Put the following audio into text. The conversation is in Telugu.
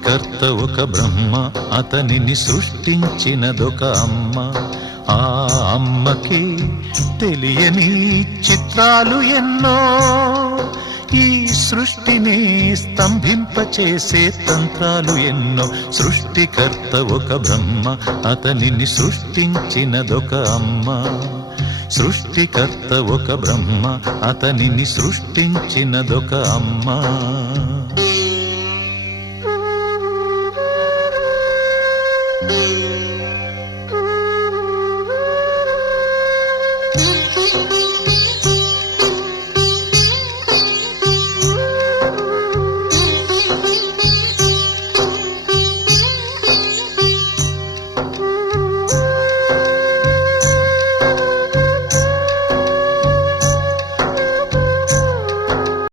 సృష్టికర్త ఒక బ్రహ్మ, అతనిని సృష్టించినదొక అమ్మ. ఆ అమ్మకి తెలియని చిత్రాలు ఎన్నో, ఈ సృష్టిని స్తంభింపచేసే తంత్రాలు ఎన్నో. సృష్టికర్త ఒక బ్రహ్మ, అతనిని సృష్టించినదొక అమ్మ. సృష్టికర్త ఒక బ్రహ్మ, అతనిని సృష్టించినదొక అమ్మ.